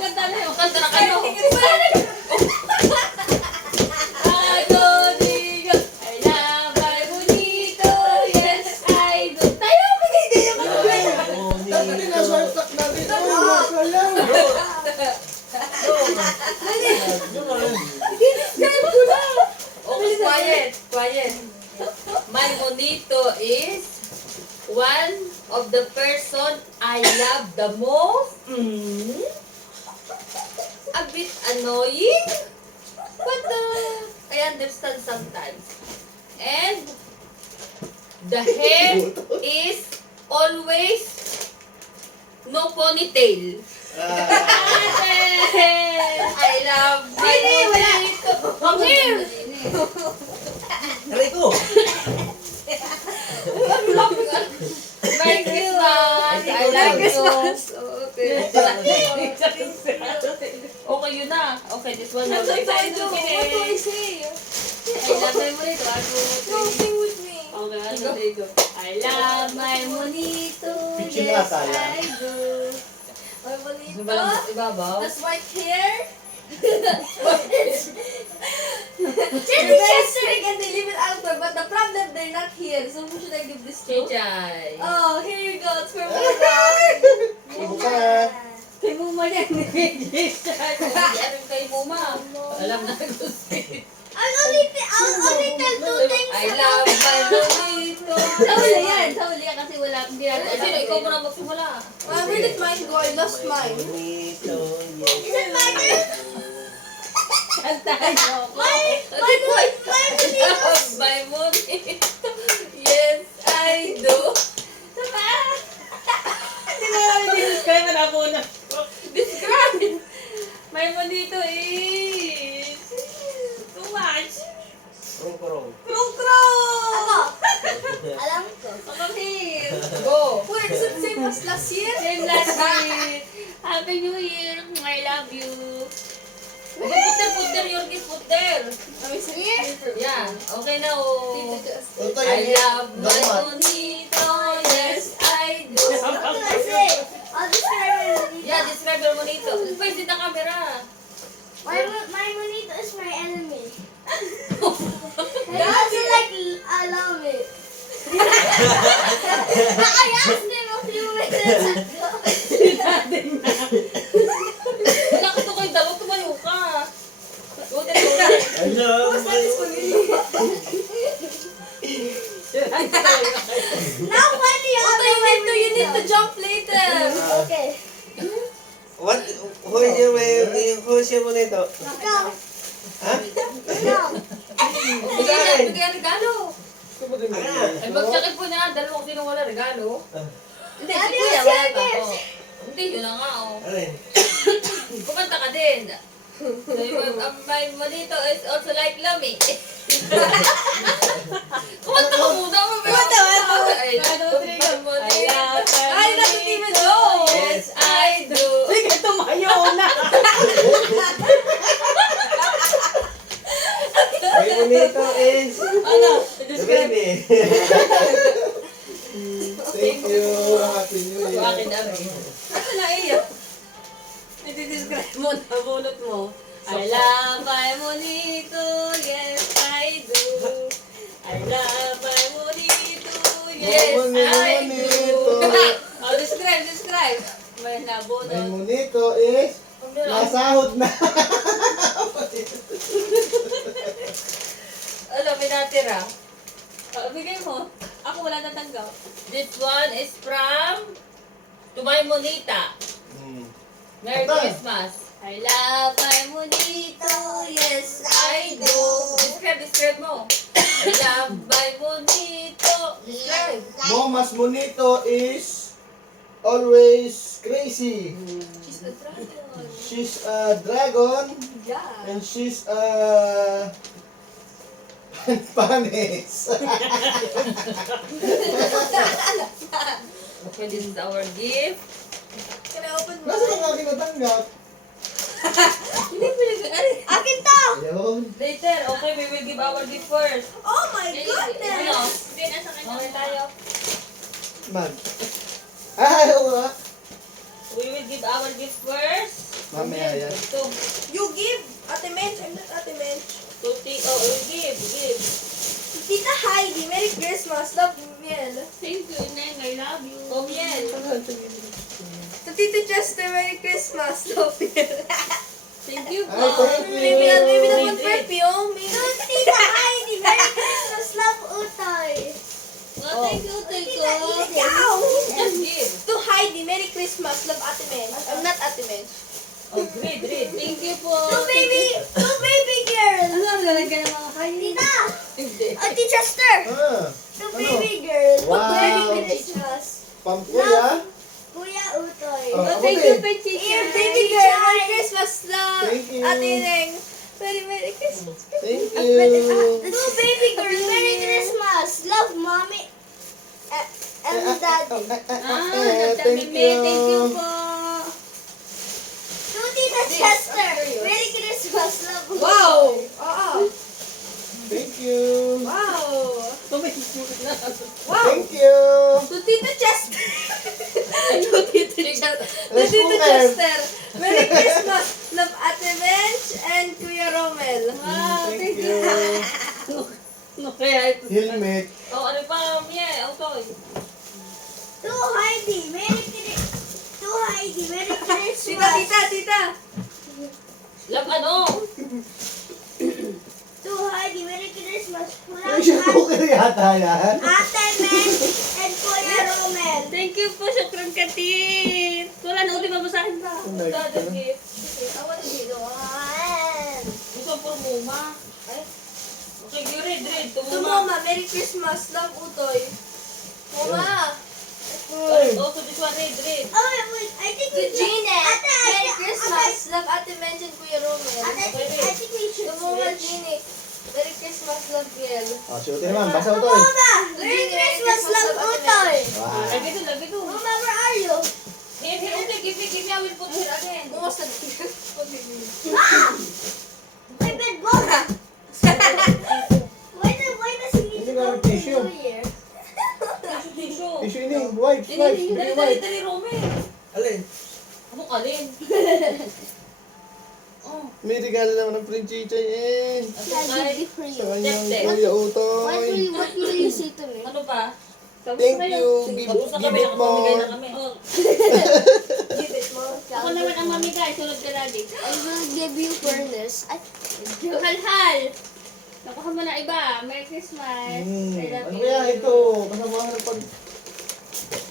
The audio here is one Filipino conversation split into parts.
Ganda na yun. Kanta na kayo. Quiet. My monito is one of the person I love the most. A bit annoying, but I understand sometimes. And the hair is always no ponytail. I love my monito. Come here. Aray ko! Merry Christmas! I love you! Okay. Okay, yun na. Okay, this one. What do I say? I love my monito. No, sing with me. Okay, ano dito? I love my monito. Pitching Yes, ata yan. I do. My bonito. Ibabaw? That's white hair. Jenny Chester and they live in Alper, but the problem they're not here. So who should I give this to? Chichay. Oh, here you go. It's for Mama. Buka! Kay Muma yan. Chichay. Ano kay Muma? Alam na gusto. I'll only tell two things. I love my monito. Tawala yan. Tawala yan kasi wala. Hindi natin Sino? Ikaw muna magsimula. Where did mine go? I lost mine. Bonito, yes. Is it mine? Kantahan mo ako. My bonito. My monito. Yes, I do. Hindi na namin Describe mo na muna. Describe! My monito is too much. Kurong-kurong. Krong-krong! Ako. Alam ko. Come here. Go. Wait, is it same as last year? Same last year. Happy New Year. I love you. Okay, put there, your gift, put there. Are we here? Yeah. Okay na, oh. Ito I yung love my damat. monito. Yes, I do. What do I say? I'll describe my bonito. Yeah, describe your monito. Face in the camera. My bonito is my enemy. I also love it. I asked him a few minutes ago. Wala ka to kayo daw. Tumayo ka. Go there, go there. Ano? Now finally you need to jump later. Okay. What? Who's your bonito? Go. Ha? Go. Bigyan regalo. Ah, Ay, mag-check po niya. Dalawang sino wala regalo. Hindi, si Ate, Kuya si wala pa. Ate. Oh. Hindi, yun na nga, oh. Ano yun? Kumanta ka din. My monito is also like Lami. Kumanta ka muna. Kumanta. Ay, Ay, doesn't even know. Yes, I do. Sige, tumayo na. My bonito is Ano? the baby. Thank you. Happy New Year. Bakit dami? Ano na iyo? I-describe mo na bunot mo. I love my monito, yes I do. I love my monito, yes I do. Oh, describe. May My nabunot. monito is nasahod na. Ano, may natira. Oh, bigay mo. Ako wala natanggap. This one is from to my monita. Merry Ata. Christmas. I love my monito, yes I do. Describe mo. I love my monito. Describe. Momas monito is always crazy. She's the dragon. She's a dragon Yeah. and she's a panis. Okay, this is our gift. Can I open Nasa mine? ka aking natanggap? Akin to! Ayun. Later, okay, we will give our gift first. Oh my Ano? goodness! Okay tayo. Man. Ah, oo nga. We will will give our gift first. Mamaya yan. Ito. You give. Ate Mench, I'm not Ate Mench. Tuti, oh, give. Tita Heidi, Merry Christmas. Love, Miel. Thank you, Neng. I love you. Oh, Miel. To Tito Chester, Merry Christmas. Love, Miel. Thank you Ay, po. thank you. Maybe na Read, pag read. perfume. To Tita Heidi, Merry Christmas. Love, Utoy. Oh, thank you, thank you. Ikaw. Just give. To Heidi, Merry Christmas. Love, Ate Mench. I'm not Ate Mench. Oh, read. Thank you po. To baby girl. Ano ang lalagyan ng mga kanin? Tita. Hindi. Ate Chester. Ah, To baby girl. Wow. Merry Christmas. pampuya. Kuya Utoy. Oh, Oh, thank okay. you, Pechicha. Here, baby girl. Merry Christmas, love. Thank you. Ate Neng. Merry Christmas. Thank you. To baby girl. Merry Christmas. Love, mommy. And daddy. Thank you. Thank you po. To Tita Chester. Merry Christmas, love. Wow. Oo. Thank you. Wow. Wow. Thank you. To Tita Chester. To Tita Chester. To Let's Tita cooker. Chester. Merry Christmas. Love, Ate Bench and Kuya Romel. Wow, Thank you. No, kaya ito. Helmet. Oh, ano pa, Miel? Oh, toy. To Heidi. Merry Christmas. Tita. Love, ano? To Heidi. Merry Christmas. Pressure cooker yata yan. Ate Bench and Kuya Romel. Thank you po, syukran katit. Wala na, ulit babasahin pa. Dada gift. I want to be the one. Gusto for Muma. Ay. Okay, read. To Mama. Merry Christmas. Love, Utoy. Mama. Also, this one, read. Oh, wait. I think to Jeanette. Merry Christmas. Love, Ate Bench and Kuya Romel. I think we should to Mama Jeannie. Merry Christmas, love, Biel. Oh, suotin naman. Basa ito eh. Mama. Merry Christmas, love, Utoy. Wow. Lagi to. Mama, where are you? Here, okay, give me, I will put here again. Bukas na Ah! My bed, Mama. Why does he need to Hindi go nga to tissue. New Year? Tissue. Tissue ini. Wipes. Dali, Romel. Alin? Anong alin? Oh, May regalo naman ng Princhicha eh. at ay, for Sa kanyang Tep-tep. Kuya Utoy. What will you say to me? ano pa? Thank you. Give Pag-usa it kami, more. nakapamigay na kami. Oh, Give it more. ako naman ang mamigay, sunod ka lagi. I will give you furnace. Hal-hal. Nakuha mo na iba. Merry Christmas. I love Ano you. kaya ito? Kasama ng pag...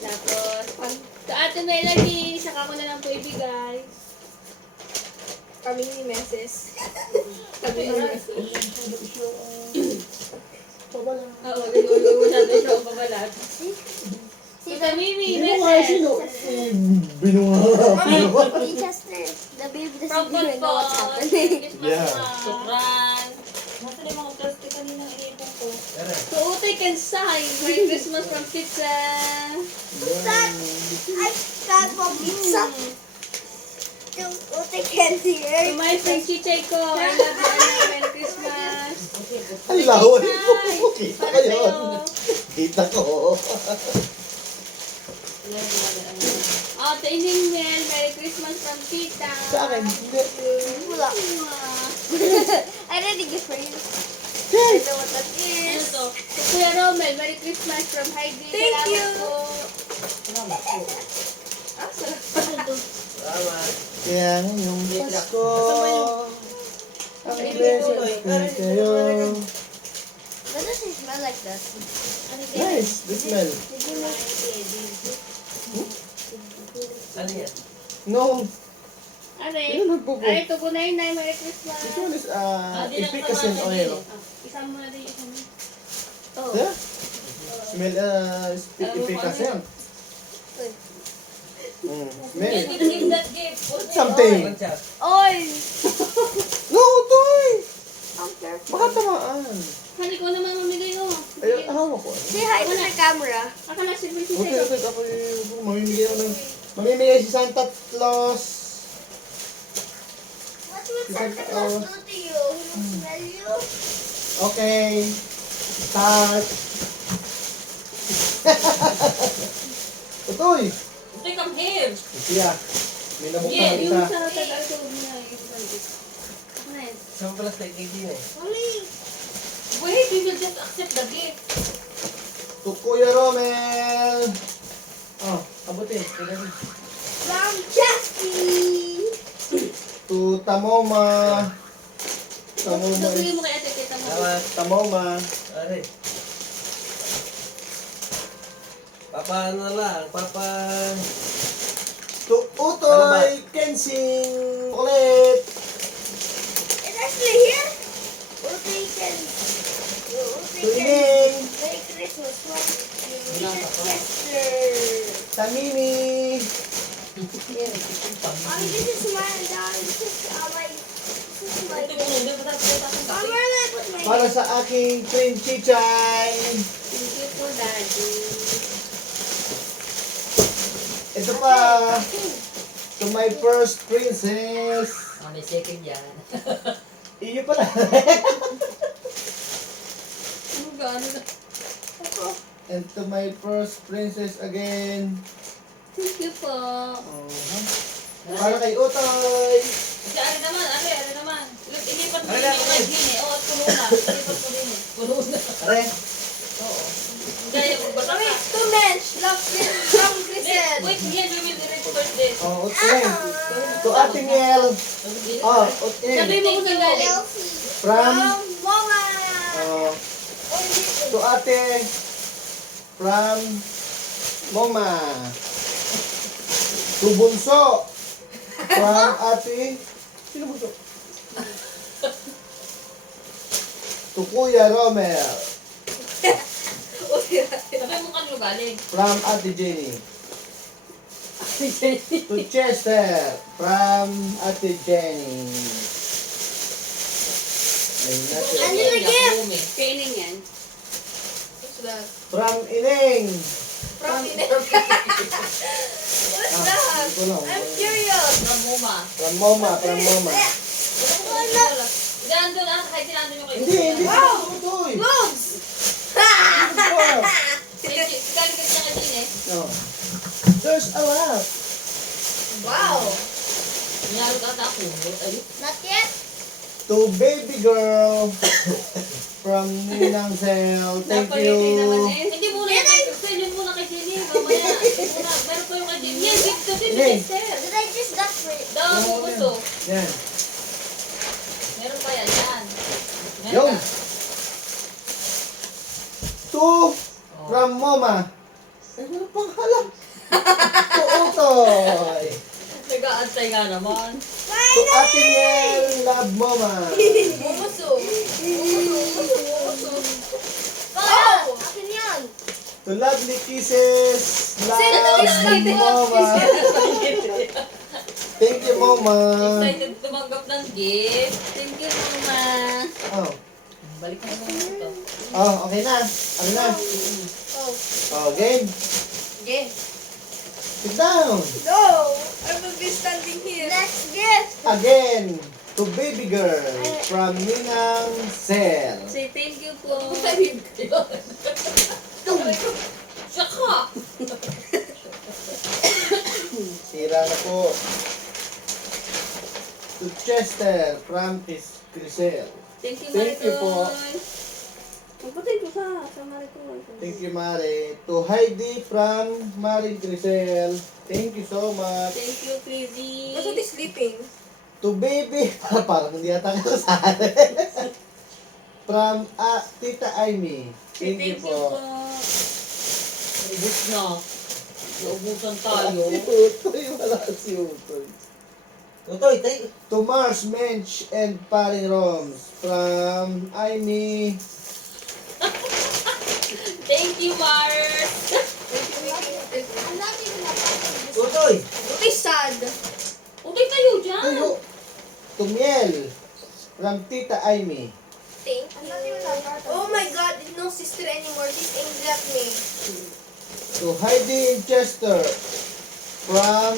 Tapos, pag sa Ate Melanie, saka ko na lang po ibigay. Kami ni Meses. Pabala. Oo, nag-ulo masyado siya ang babalat. Tita Mimi, Sino nga message. sino? Binunga. Chester, the baby From doesn't even know what's Bonbon. happening. Christmas Yeah. na. Sukran. Nasa na yung mga plastic kanina inipon ko. So, Utoy can sign. Merry Christmas from Pizza. That I got from pizza. Ute candy, To right? my friend Chichay ko, I love you. Merry Christmas. Ang laway mo. Hi. Kita Para ko yun. sa'yo. Kita ko. Oh, to Ining Mel, Merry Christmas from Tita. Sa akin. Hindi. Wala. I already give for you. I know what that Ano is. to? To Kuya Romel, Merry Christmas from Heidi. Thank Salamat you. po. Salamat. Kaya ngayong Pasko. Ang blessed kayo. Why does it smell like that? Nice. The smell. Did you make Ano yan? No. Are, Ano nagpupo? are, tugunay na, Merry Christmas. This one is di lang efficacy naman oil. Isama mo na din yung isang. Oh. Yeah. Smell efficacy yan. Smell. Give that gift. Something. Pag-chat. Oil. No, Toy! I'm careful. Baka tamaan. Hali ko naman mamigay ko. Ay, hawak ko. Say hi to the camera. Ako na si Chichay Okay, ko. okay. Ako mamimigay ako ng... Mamimigay si Santa Claus. What will Santa Claus do to you? He will smell you? Okay. Start. Utoy! Take come here. Yeah. May nabuksan Yeah, isa. Yung sa Tagalog na yung bandit. Ako na yun. Saan pala sa hindi na eh. Wait, we will just accept the gift. To Kuya Romel. Oh, abutin. Kaya rin. From Jackie. To Tamoma. Tamoma. Sabihin mo kay ate, kita mo. Salamat. Tamoma. Are. Papa ano na lang. Papa... To Utoy Kensing ulit. It's actually here. Okay, can. To Ining. Merry Christmas. What? Wala pa pa. Tamimi. Mommy, this is mine, Dad. This is my. This is my. Ito mo, hindi pa tayo Mom, tapos. where did I put my? Para sa aking twin chichay. Thank you po, Daddy. Ito pa. To my first princess. Ah, may second yan. Iyo pala. Ano gaano na? And to my first princess again. Thank you po. Para kay Utoy. Kasi ano naman. Ilipat mo Ano din na, yung ano? kay Gine. Oo, at puno na. Ilipat mo din eh. Puno na. Are. Oo. Dahil magbasa Mommy, ka. two men. Love from Christmas. Wait, yan, we will read first this. Oh, Utoy. To Ate Miel. Oh, Utoy. Sabihin mo kung saan galing. From. Mama. Oh, to Ate. From. Moma. To Bunso. From Ate. Sino Bunso? To Kuya Romel. Sabi mo kanino galing. From Ate Jenny. To Chester. From Ate Jenny. Ayun natin. Ano yung gift? Kainin yan. What's that? From Ining. From What's Ah, that? hindi ko lang. I'm curious. From Muma. From Moma. From Moma. Diyan doon, kahit sinandun yung kayo. Hindi. Wow! Utoy. Clothes. Galing kasi niya kay Gine. No. There's a lot. Wow. Nyaro ka ata ako. Ayun. Not yet. To baby girl. From Ninang Cell. Thank Napalitin naman you. eh. Hindi muna yung kay Sel, yun muna kay Jenny. Mamaya. Muna. Meron pa yung kay Jenny. Yes, gift kasi ni Hindi. Esther. Did I just got for it? Daw mo gusto. Yan. Meron pa yan. Yan. Yung. Meron To from Moma. Ay, wala pang halak. To Utoy. Nag-aantay nga naman. To Ate Miel. Love Moma. Bumuso. Oh! Akin yan. To lovely kisses. Sino Love to? Moma. Thank you, Moma. Excited tumanggap ng gift. Thank you, Mama. Oh. Balik na naman ito. Oh, okay na. Ano na? Oh. Oh, game. Okay. Sit down. No! I will be standing here. Next gift. Again. To baby girl. From Ninang Cell. Say thank you po. Sabihin ko yun. Saka! Sira na po. To Chester. From Crisel. Thank you, Thank you po. Magpatay ko sa Maricol. Thank you, Mare. To Heidi from Marie Crisel. Thank you so much. Thank you, Crazy. sleeping? To baby. Parang hindi ata kayo sa From Tita Amy. Thank you po. Ubus na. Naubusan tayo. Si Utoy. Wala si Utoy. Utoy, tayo. To Mars, Mensch, and Paring Roms. From Amy. Thank you, Mars. I'm not even a part of this. Utoy. Really sad. Okay kayo dyan. Tayo. To Miel. From Tita Amy. Thank you. Oh my god, there's no sister anymore. She's angry at me. To Heidi in Chester. From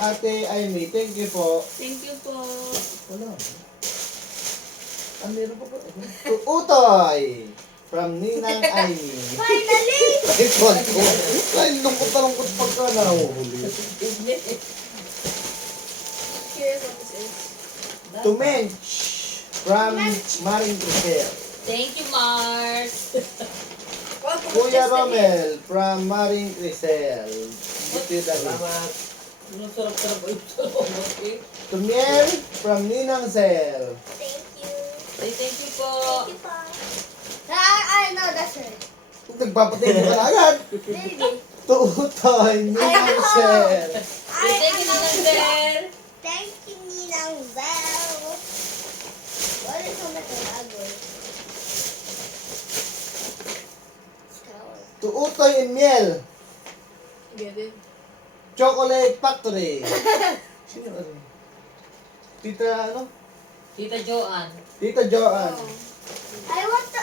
Ate Amy. Thank you po. Thank you po. Wala. Ah, meron pa po. To Utoy. From Ninang Amy. Finally! Ay, ko. Ay, lungkot na lungkot pagka nahuli. curious what this is. To Mench from Maring Crisel. Thank you, Mars. Kuya Romel from Maring Crisel. Dito na. Salamat. Ang sarap-sarap ay salamat eh. To Miel from Ninang Sel. Thank you. Ay, thank you po. Thank you, Pa. I know that's right. Nagpapatingin ka na agad. Baby. To Utoy Ninang Sel. Ay, thank you, Nanandel. Thank you, Ninang Bell. What is on the Tagalog? To Utoy and Miel. Get it? Chocolate Factory. Sino ano? Tita ano? Tita Joanne. Tita Joanne. I want to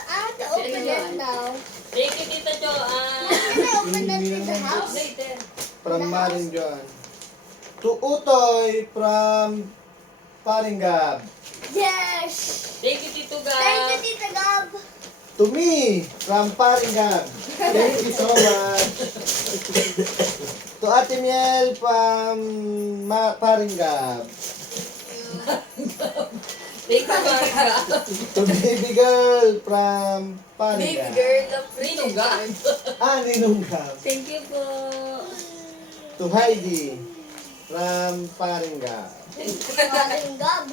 open it now. Thank you, Tita Joanne. Can I open it in the house? Later. From Maring Joanne. To Utoy from Paringab. Yes. Thank you, Tito Thank you, Gab. Tita Gab. To me from Paringab. Thank you so much. To Ate Miel from Paringab. Thank you, Marga. To Baby Girl from Paringab. Rino Gab. Ninunggab. Thank you po. To Heidi from Paringab. Paring Gab.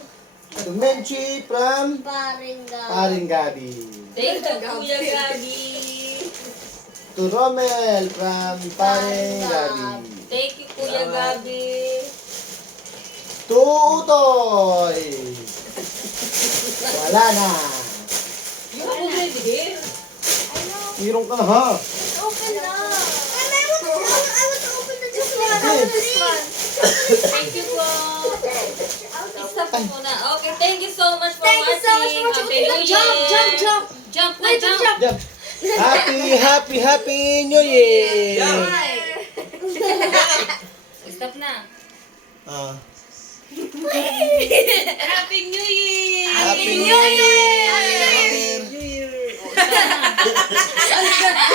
To Menchi from Paring Gab. Paringabi. Thank you, Kuya Gabi. To Romel from Paringabi. Thank you, Kuya Gabi. To Utoy. Wala na. You have already here. I know. Hirong ka na ha. It's open now. And I want to open the chocolate. Thank you po. Stop po muna. Okay, thank you so much for Thank you so much watching. for watching. Happy New Jump, Year. jump, jump. Jump na, Wait, jump. jump. Happy New Year! Stop na. Ah. Happy New Year. Happy New Year! New Year! Stop na.